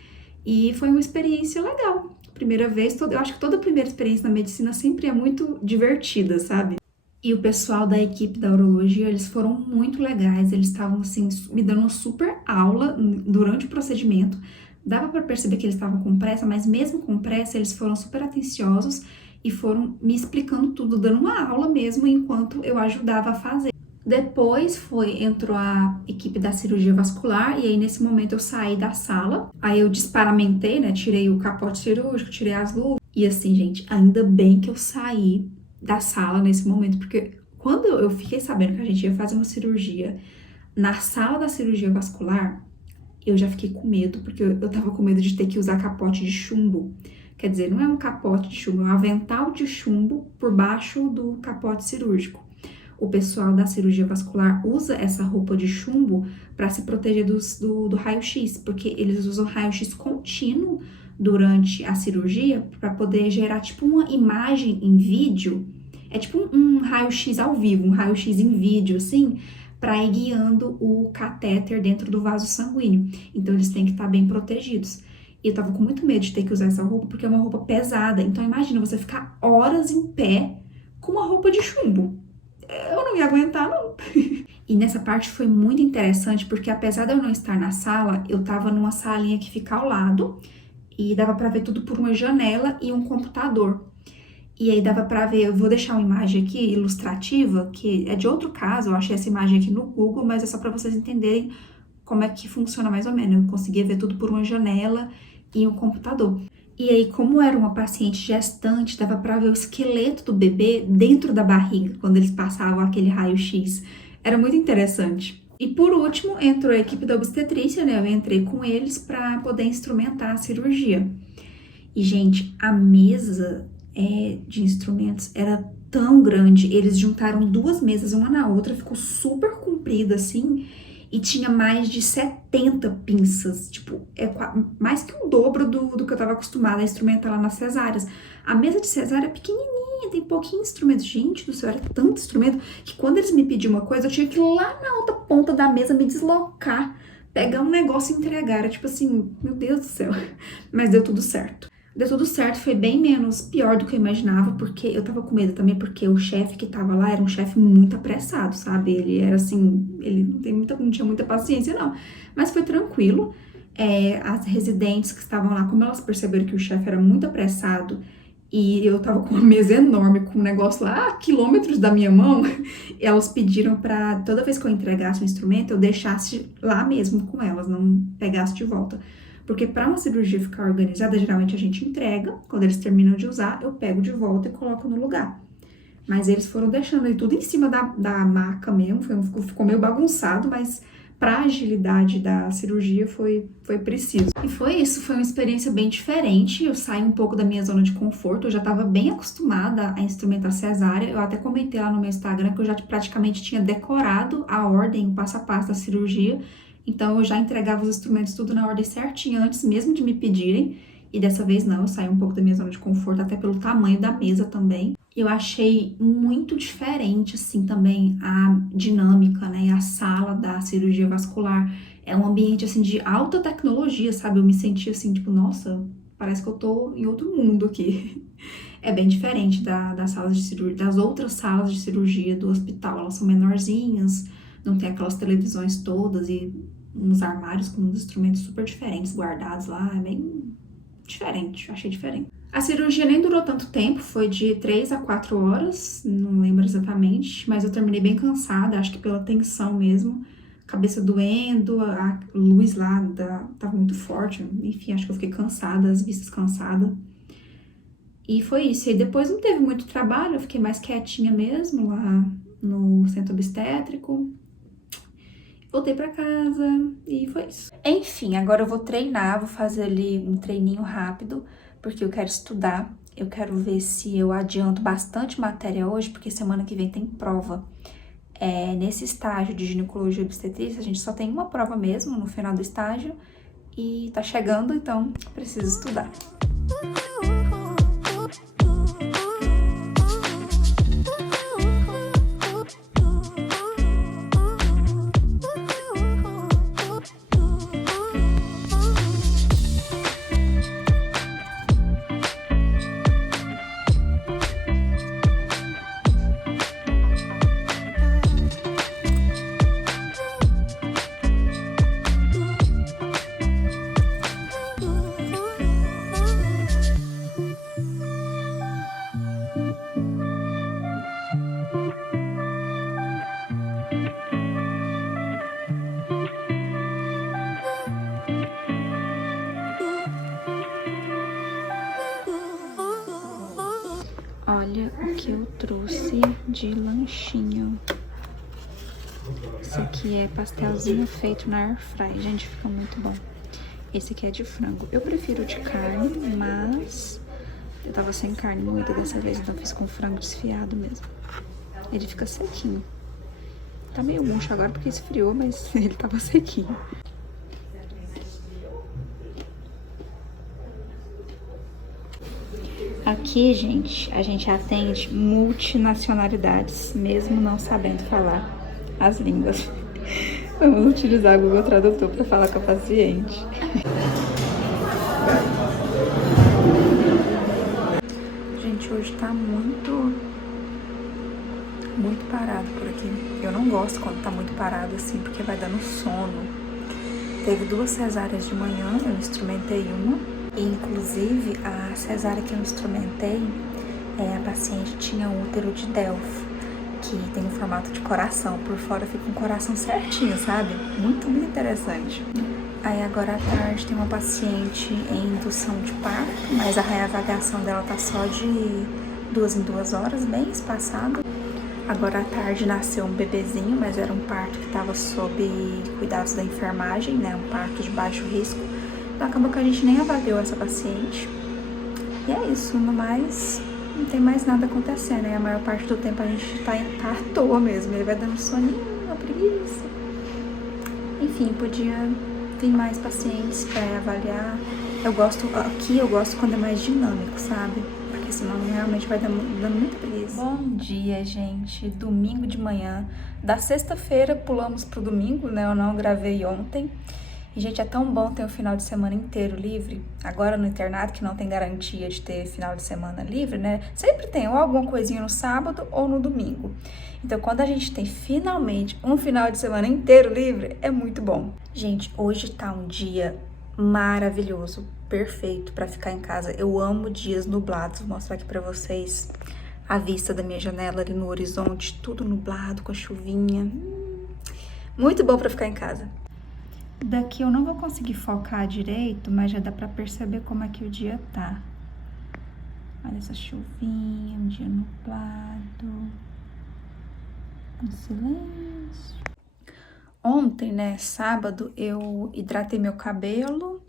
e foi uma experiência legal. Primeira vez, eu acho que toda primeira experiência na medicina sempre é muito divertida, sabe? E o pessoal da equipe da urologia, eles foram muito legais, eles estavam, assim, me dando uma super aula durante o procedimento. Dava para perceber que eles estavam com pressa, mas mesmo com pressa, eles foram super atenciosos e foram me explicando tudo, dando uma aula mesmo, enquanto eu ajudava a fazer. Depois entrou a equipe da cirurgia vascular, e aí nesse momento eu saí da sala, aí eu desparamentei, né, tirei o capote cirúrgico, tirei as luvas, e assim, gente, ainda bem que eu saí da sala nesse momento, porque quando eu fiquei sabendo que a gente ia fazer uma cirurgia na sala da cirurgia vascular, eu já fiquei com medo, porque eu tava com medo de ter que usar capote de chumbo. Quer dizer, não é um capote de chumbo, é um avental de chumbo por baixo do capote cirúrgico. O pessoal da cirurgia vascular usa essa roupa de chumbo para se proteger do raio-x, porque eles usam raio-x contínuo durante a cirurgia para poder gerar tipo uma imagem em vídeo, é tipo um raio-x ao vivo, um raio-x em vídeo, assim, para ir guiando o catéter dentro do vaso sanguíneo. Então eles têm que estar bem protegidos. E eu tava com muito medo de ter que usar essa roupa, porque é uma roupa pesada. Então imagina você ficar horas em pé com uma roupa de chumbo. Eu não ia aguentar, não. E nessa parte foi muito interessante, porque apesar de eu não estar na sala, eu tava numa salinha que fica ao lado, e dava pra ver tudo por uma janela e um computador. E aí dava pra ver, eu vou deixar uma imagem aqui ilustrativa, que é de outro caso, eu achei essa imagem aqui no Google, mas é só pra vocês entenderem como é que funciona mais ou menos. Eu conseguia ver tudo por uma janela e um computador. E aí, como era uma paciente gestante, dava pra ver o esqueleto do bebê dentro da barriga, quando eles passavam aquele raio-x. Era muito interessante. E por último, entrou a equipe da obstetrícia, né? Eu entrei com eles para poder instrumentar a cirurgia. E, gente, a mesa de instrumentos era tão grande. Eles juntaram duas mesas uma na outra, ficou super comprida, assim. E tinha mais de 70 pinças, tipo, mais que o dobro do que eu tava acostumada a instrumentar lá nas cesáreas. A mesa de cesárea é pequenininha, tem pouquinho instrumento. Gente do céu, era tanto instrumento que quando eles me pediam uma coisa, eu tinha que ir lá na outra ponta da mesa me deslocar, pegar um negócio e entregar. Era tipo assim, meu Deus do céu. Mas deu tudo certo. Deu tudo certo, foi bem menos pior do que eu imaginava, porque eu tava com medo também, porque o chefe que tava lá era um chefe muito apressado, sabe? Ele era assim, ele não tinha muita paciência, não. Mas foi tranquilo. As residentes que estavam lá, como elas perceberam que o chefe era muito apressado e eu tava com uma mesa enorme, com um negócio lá a quilômetros da minha mão, elas pediram pra toda vez que eu entregasse o instrumento, eu deixasse lá mesmo com elas, não pegasse de volta. Porque para uma cirurgia ficar organizada, geralmente a gente entrega, quando eles terminam de usar, eu pego de volta e coloco no lugar. Mas eles foram deixando aí tudo em cima da maca mesmo, ficou meio bagunçado, mas para a agilidade da cirurgia foi preciso. E foi isso, foi uma experiência bem diferente, eu saí um pouco da minha zona de conforto, eu já estava bem acostumada a instrumentar cesárea, eu até comentei lá no meu Instagram que eu já praticamente tinha decorado a ordem, o passo a passo da cirurgia. Então, eu já entregava os instrumentos tudo na ordem certinha antes mesmo de me pedirem. E dessa vez não, eu saí um pouco da minha zona de conforto, até pelo tamanho da mesa também. Eu achei muito diferente, assim, também a dinâmica, né? A sala sala da cirurgia vascular. É um ambiente, assim, de alta tecnologia, sabe? Eu me senti, assim, tipo, nossa, parece que eu tô em outro mundo aqui. É bem diferente das salas de cirurgia, das outras salas de cirurgia do hospital. Elas são menorzinhas, não tem aquelas televisões todas e uns armários com uns instrumentos super diferentes guardados lá. É bem diferente, eu achei diferente. A cirurgia nem durou tanto tempo, foi de 3 a 4 horas, não lembro exatamente, mas eu terminei bem cansada, acho que pela tensão mesmo. Cabeça doendo, a luz lá tava muito forte, enfim, acho que eu fiquei cansada, as vistas cansadas. E foi isso. E depois não teve muito trabalho, eu fiquei mais quietinha mesmo lá no centro obstétrico. Voltei pra casa e foi isso. Enfim, agora eu vou treinar, vou fazer ali um treininho rápido, porque eu quero estudar. Eu quero ver se eu adianto bastante matéria hoje, porque semana que vem tem prova. Nesse estágio de ginecologia e obstetrícia, a gente só tem uma prova mesmo no final do estágio. E tá chegando, então preciso estudar. Olha o que eu trouxe de lanchinho. Esse aqui é pastelzinho feito na air fry. Gente, fica muito bom. Esse aqui é de frango. Eu prefiro de carne, mas eu tava sem carne moída dessa vez, então fiz com frango desfiado mesmo. Ele fica sequinho. Tá meio murcho agora porque esfriou, mas ele tava sequinho. Aqui, gente, a gente atende multinacionalidades, mesmo não sabendo falar as línguas. Vamos utilizar o Google Tradutor para falar com a paciente. Gente, hoje tá muito parado por aqui. Eu não gosto quando tá muito parado assim, porque vai dando sono. Teve 2 cesáreas de manhã, eu instrumentei uma. Inclusive, a cesárea que eu instrumentei, a paciente tinha útero de Delphi, que tem um formato de coração. Por fora fica um coração certinho, sabe? Muito interessante. Aí agora à tarde tem uma paciente em indução de parto, mas a reavaliação dela tá só de 2 em 2 horas, bem espaçado. Agora à tarde nasceu um bebezinho, mas era um parto que estava sob cuidados da enfermagem, né? Um parto de baixo risco. Então acabou que a gente nem avaliou essa paciente. E é isso, no mais, não tem mais nada acontecendo, né? A maior parte do tempo a gente tá à toa mesmo. Ele vai dando soninho, uma preguiça. Enfim, podia vir mais pacientes pra avaliar. Eu gosto quando é mais dinâmico, sabe? Porque senão realmente vai dando muita preguiça. Bom dia, gente. Domingo de manhã. Da sexta-feira pulamos pro domingo, né? Eu não gravei ontem. E, gente, é tão bom ter o final de semana inteiro livre. Agora no internato, que não tem garantia de ter final de semana livre, né? Sempre tem ou alguma coisinha no sábado ou no domingo. Então, quando a gente tem finalmente um final de semana inteiro livre, é muito bom. Gente, hoje tá um dia maravilhoso, perfeito pra ficar em casa. Eu amo dias nublados. Vou mostrar aqui pra vocês a vista da minha janela ali no horizonte, tudo nublado, com a chuvinha. Muito bom pra ficar em casa. Daqui eu não vou conseguir focar direito, mas já dá pra perceber como é que o dia tá. Olha essa chuvinha, um dia nublado, um silêncio. Ontem, né, sábado, eu hidratei meu cabelo,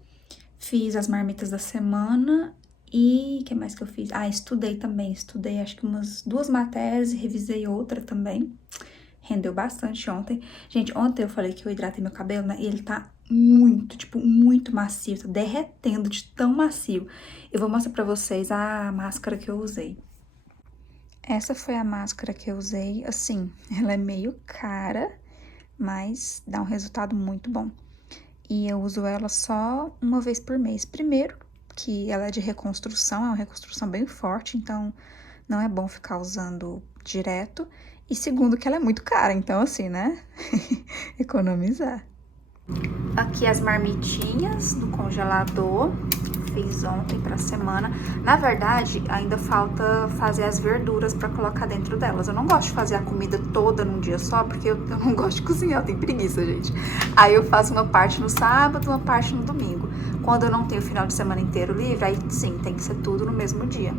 fiz as marmitas da semana e o que mais que eu fiz? Estudei também, estudei acho que umas 2 matérias e revisei outra também. Rendeu bastante ontem. Gente, ontem eu falei que eu hidratei meu cabelo, né? E ele tá muito, tipo, muito macio. Tá derretendo de tão macio. Eu vou mostrar pra vocês a máscara que eu usei. Essa foi a máscara que eu usei. Assim, ela é meio cara, mas dá um resultado muito bom. E eu uso ela só uma vez por mês. Primeiro, que ela é de reconstrução, é uma reconstrução bem forte, então não é bom ficar usando direto. E segundo, que ela é muito cara, então assim, né? Economizar. Aqui as marmitinhas no congelador. Fiz ontem pra semana. Na verdade, ainda falta fazer as verduras pra colocar dentro delas. Eu não gosto de fazer a comida toda num dia só, porque eu não gosto de cozinhar, eu tenho preguiça, gente. Aí eu faço uma parte no sábado, uma parte no domingo. Quando eu não tenho o final de semana inteiro livre, aí sim, tem que ser tudo no mesmo dia.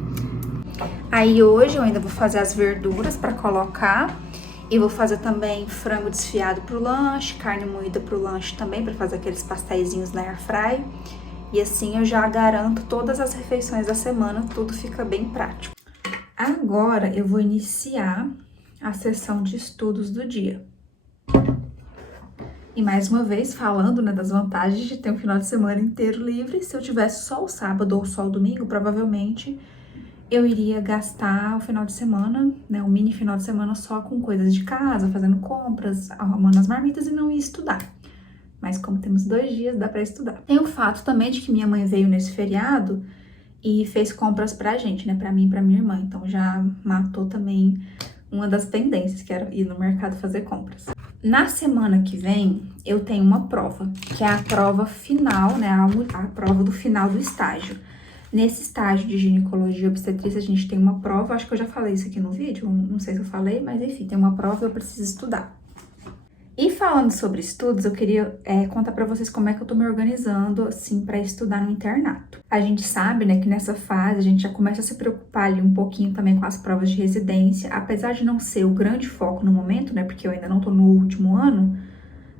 Aí hoje eu ainda vou fazer as verduras pra colocar. E vou fazer também frango desfiado pro lanche, carne moída pro lanche também, pra fazer aqueles pasteizinhos na airfryer. E assim eu já garanto todas as refeições da semana, tudo fica bem prático. Agora eu vou iniciar a sessão de estudos do dia. E mais uma vez, falando, né, das vantagens de ter um final de semana inteiro livre, se eu tivesse só o sábado ou só o domingo, provavelmente eu iria gastar o final de semana, né, o mini final de semana só com coisas de casa, fazendo compras, arrumando as marmitas e não ia estudar. Mas como temos 2 dias, dá pra estudar. Tem o fato também de que minha mãe veio nesse feriado e fez compras pra gente, né? Pra mim e pra minha irmã. Então já matou também uma das pendências, que era ir no mercado fazer compras. Na semana que vem, eu tenho uma prova, que é a prova final, né? A prova do final do estágio. Nesse estágio de ginecologia e obstetrícia, a gente tem uma prova, acho que eu já falei isso aqui no vídeo, não sei se eu falei, mas enfim, tem uma prova e eu preciso estudar. E falando sobre estudos, eu queria contar pra vocês como é que eu tô me organizando, assim, pra estudar no internato. A gente sabe, né, que nessa fase a gente já começa a se preocupar ali um pouquinho também com as provas de residência, apesar de não ser o grande foco no momento, né, porque eu ainda não tô no último ano,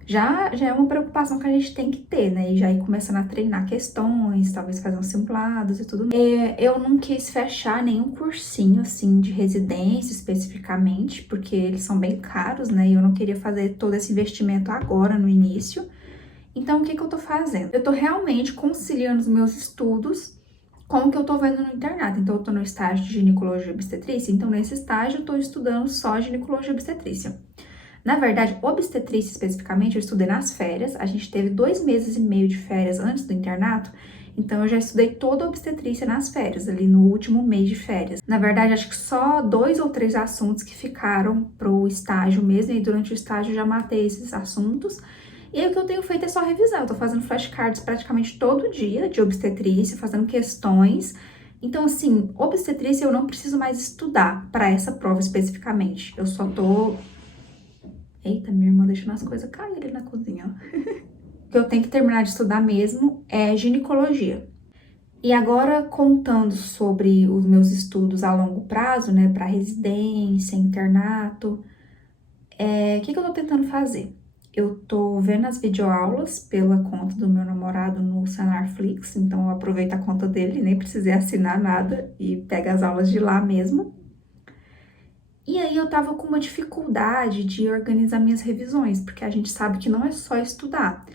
já é uma preocupação que a gente tem que ter, né? E já ir começando a treinar questões, talvez fazer uns simulados e tudo. Eu não quis fechar nenhum cursinho, assim, de residência especificamente, porque eles são bem caros, né? E eu não queria fazer todo esse investimento agora, no início. Então, o que eu tô fazendo? Eu tô realmente conciliando os meus estudos com o que eu tô vendo no internato. Então, eu tô no estágio de ginecologia e obstetrícia. Então, nesse estágio, eu tô estudando só ginecologia e obstetrícia. Na verdade, obstetrícia especificamente, eu estudei nas férias. A gente teve 2 meses e meio de férias antes do internato, então eu já estudei toda a obstetrícia nas férias, ali no último mês de férias. Na verdade, acho que só 2 ou 3 assuntos que ficaram pro estágio mesmo, e durante o estágio eu já matei esses assuntos. E aí, o que eu tenho feito é só revisar. Eu tô fazendo flashcards praticamente todo dia de obstetrícia, fazendo questões. Então, assim, obstetrícia eu não preciso mais estudar para essa prova especificamente. Eu só tô... Eita, minha irmã deixando as coisas caírem na cozinha, ó. O que eu tenho que terminar de estudar mesmo é ginecologia. E agora, contando sobre os meus estudos a longo prazo, né, para residência, internato, o que eu tô tentando fazer? Eu tô vendo as videoaulas pela conta do meu namorado no Senarflix, então eu aproveito a conta dele, nem precisei assinar nada e pego as aulas de lá mesmo. E aí eu tava com uma dificuldade de organizar minhas revisões, porque a gente sabe que não é só estudar.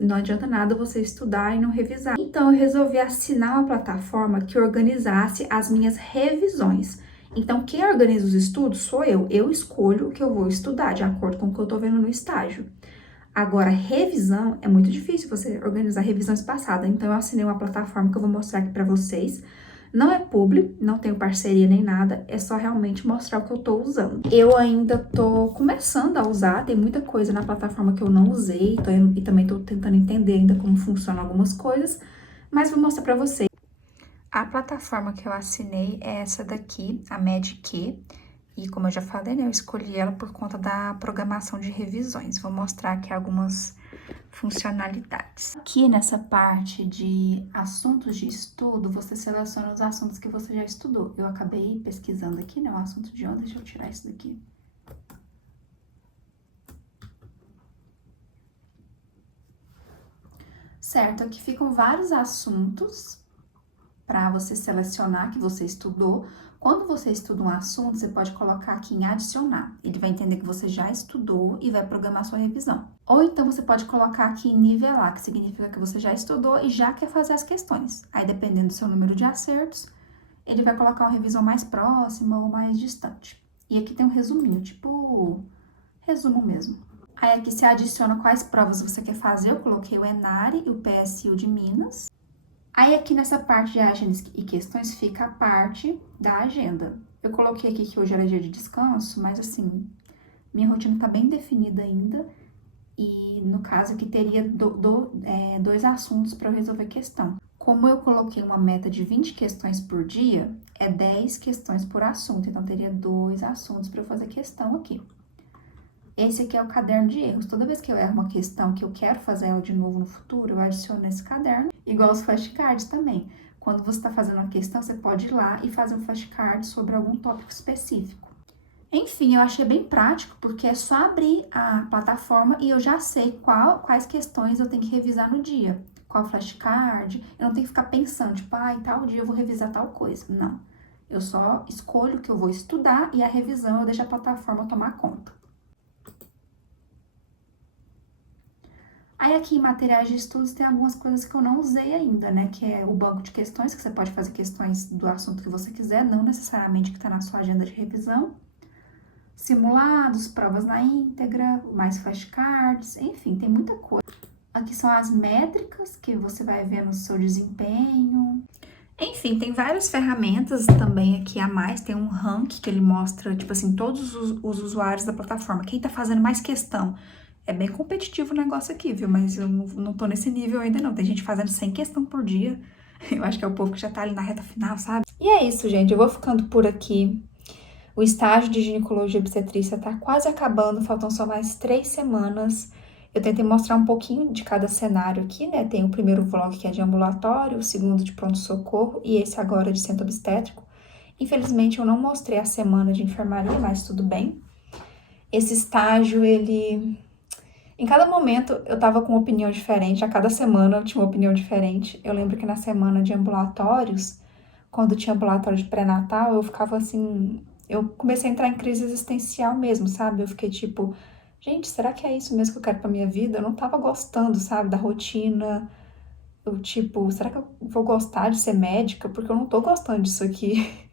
Não adianta nada você estudar e não revisar. Então eu resolvi assinar uma plataforma que organizasse as minhas revisões. Então quem organiza os estudos sou eu. Eu escolho o que eu vou estudar, de acordo com o que eu tô vendo no estágio. Agora, revisão, é muito difícil você organizar revisões passadas. Então eu assinei uma plataforma que eu vou mostrar aqui pra vocês. Não é publi, não tenho parceria nem nada, é só realmente mostrar o que eu tô usando. Eu ainda tô começando a usar, tem muita coisa na plataforma que eu não usei, e também tô tentando entender ainda como funcionam algumas coisas, mas vou mostrar pra vocês. A plataforma que eu assinei é essa daqui, a Medq, e como eu já falei, né, eu escolhi ela por conta da programação de revisões. Vou mostrar aqui algumas funcionalidades. Aqui nessa parte de assuntos de estudo, você seleciona os assuntos que você já estudou. Eu acabei pesquisando aqui, né, o assunto de ontem, deixa eu tirar isso daqui. Certo, aqui ficam vários assuntos para você selecionar que você estudou. Quando você estuda um assunto, você pode colocar aqui em adicionar. Ele vai entender que você já estudou e vai programar sua revisão. Ou então você pode colocar aqui em nivelar, que significa que você já estudou e já quer fazer as questões. Aí, dependendo do seu número de acertos, ele vai colocar uma revisão mais próxima ou mais distante. E aqui tem um resuminho, tipo resumo mesmo. Aí aqui você adiciona quais provas você quer fazer. Eu coloquei o ENARE e o PSU de Minas. Aí aqui nessa parte de agendas e questões fica a parte da agenda. Eu coloquei aqui que hoje era dia de descanso, mas assim, minha rotina tá bem definida ainda. E no caso aqui teria dois assuntos para eu resolver questão. Como eu coloquei uma meta de 20 questões por dia, é 10 questões por assunto. Então teria 2 assuntos para eu fazer questão aqui. Esse aqui é o caderno de erros. Toda vez que eu erro uma questão que eu quero fazer ela de novo no futuro, eu adiciono nesse caderno. Igual os flashcards também. Quando você está fazendo uma questão, você pode ir lá e fazer um flashcard sobre algum tópico específico. Enfim, eu achei bem prático, porque é só abrir a plataforma e eu já sei quais questões eu tenho que revisar no dia. Qual flashcard, eu não tenho que ficar pensando, tipo, tal dia eu vou revisar tal coisa. Não, eu só escolho o que eu vou estudar e a revisão eu deixo a plataforma tomar conta. Aí aqui em materiais de estudos tem algumas coisas que eu não usei ainda, né? Que é o banco de questões, que você pode fazer questões do assunto que você quiser, não necessariamente que tá na sua agenda de revisão. Simulados, provas na íntegra, mais flashcards, enfim, tem muita coisa. Aqui são as métricas que você vai ver no seu desempenho. Enfim, tem várias ferramentas também aqui a mais. Tem um ranking que ele mostra, tipo assim, todos os usuários da plataforma. Quem tá fazendo mais questão. É bem competitivo o negócio aqui, viu? Mas eu não tô nesse nível ainda não. Tem gente fazendo 100 questão por dia. Eu acho que é o povo que já tá ali na reta final, sabe? E é isso, gente. Eu vou ficando por aqui. O estágio de ginecologia e obstetrícia tá quase acabando. Faltam só mais 3 semanas. Eu tentei mostrar um pouquinho de cada cenário aqui, né? Tem o primeiro vlog que é de ambulatório, o segundo de pronto-socorro e esse agora de centro obstétrico. Infelizmente, eu não mostrei a semana de enfermaria, mas tudo bem. Esse estágio, ele... Em cada momento eu tava com uma opinião diferente, a cada semana eu tinha uma opinião diferente. Eu lembro que na semana de ambulatórios, quando tinha ambulatório de pré-natal, eu ficava assim... Eu comecei a entrar em crise existencial mesmo, sabe? Eu fiquei tipo, gente, será que é isso mesmo que eu quero pra minha vida? Eu não tava gostando, sabe, da rotina. Eu tipo, será que eu vou gostar de ser médica? Porque eu não tô gostando disso aqui.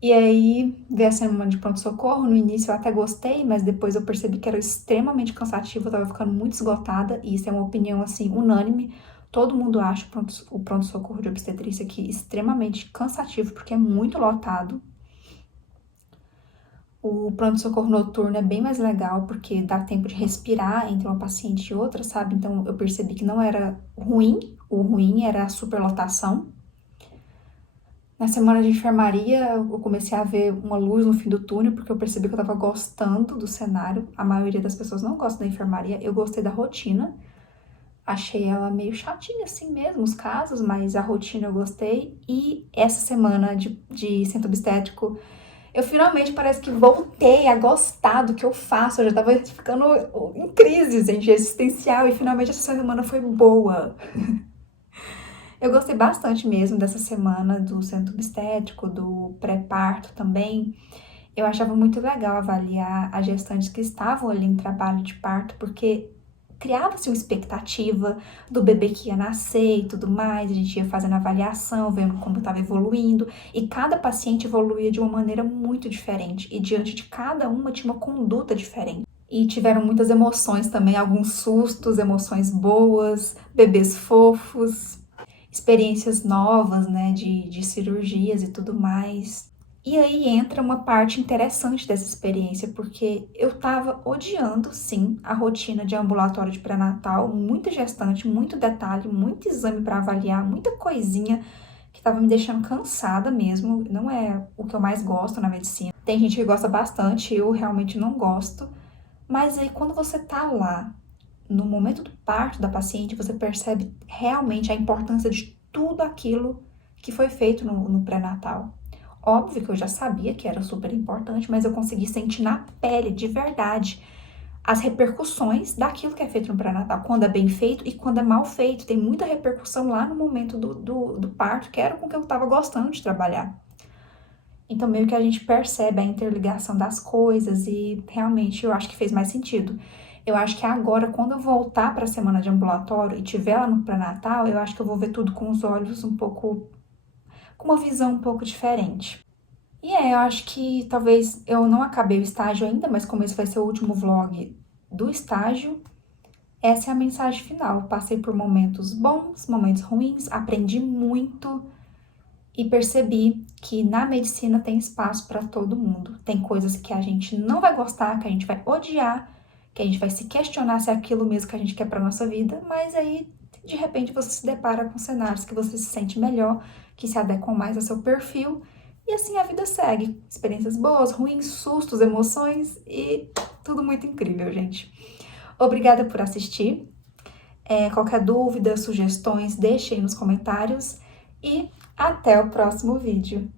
E aí, veio a semana de pronto-socorro, no início eu até gostei, mas depois eu percebi que era extremamente cansativo, eu tava ficando muito esgotada, e isso é uma opinião, assim, unânime. Todo mundo acha o pronto-socorro de obstetrícia aqui extremamente cansativo, porque é muito lotado. O pronto-socorro noturno é bem mais legal, porque dá tempo de respirar entre uma paciente e outra, sabe? Então, eu percebi que não era ruim, o ruim era a superlotação. Na semana de enfermaria, eu comecei a ver uma luz no fim do túnel, porque eu percebi que eu tava gostando do cenário. A maioria das pessoas não gosta da enfermaria. Eu gostei da rotina. Achei ela meio chatinha assim mesmo, os casos, mas a rotina eu gostei. E essa semana de centro obstétrico, eu finalmente parece que voltei a gostar do que eu faço. Eu já tava ficando em crise, gente, existencial. E finalmente essa semana foi boa. Eu gostei bastante mesmo dessa semana do centro obstétrico, do pré-parto também. Eu achava muito legal avaliar as gestantes que estavam ali em trabalho de parto, porque criava-se uma expectativa do bebê que ia nascer e tudo mais, a gente ia fazendo avaliação, vendo como estava evoluindo, e cada paciente evoluía de uma maneira muito diferente, e diante de cada uma tinha uma conduta diferente. E tiveram muitas emoções também, alguns sustos, emoções boas, bebês fofos, experiências novas, né, de cirurgias e tudo mais. E aí entra uma parte interessante dessa experiência, porque eu tava odiando, sim, a rotina de ambulatório de pré-natal, muita gestante, muito detalhe, muito exame para avaliar, muita coisinha que tava me deixando cansada mesmo, não é o que eu mais gosto na medicina. Tem gente que gosta bastante, eu realmente não gosto, mas aí quando você tá lá, no momento do parto da paciente, você percebe realmente a importância de tudo aquilo que foi feito no pré-natal. Óbvio que eu já sabia que era super importante, mas eu consegui sentir na pele, de verdade, as repercussões daquilo que é feito no pré-natal, quando é bem feito e quando é mal feito. Tem muita repercussão lá no momento do parto, que era com o que eu estava gostando de trabalhar. Então, meio que a gente percebe a interligação das coisas e realmente eu acho que fez mais sentido. Eu acho que agora, quando eu voltar para a semana de ambulatório e tiver lá no pré-natal, eu acho que eu vou ver tudo com os olhos um pouco... com uma visão um pouco diferente. E eu acho que talvez eu não acabei o estágio ainda, mas como esse vai ser o último vlog do estágio, essa é a mensagem final. Passei por momentos bons, momentos ruins, aprendi muito e percebi que na medicina tem espaço para todo mundo. Tem coisas que a gente não vai gostar, que a gente vai odiar, que a gente vai se questionar se é aquilo mesmo que a gente quer para nossa vida, mas aí, de repente, você se depara com cenários que você se sente melhor, que se adequam mais ao seu perfil, e assim a vida segue. Experiências boas, ruins, sustos, emoções e tudo muito incrível, gente. Obrigada por assistir. Qualquer dúvida, sugestões, deixem nos comentários e até o próximo vídeo.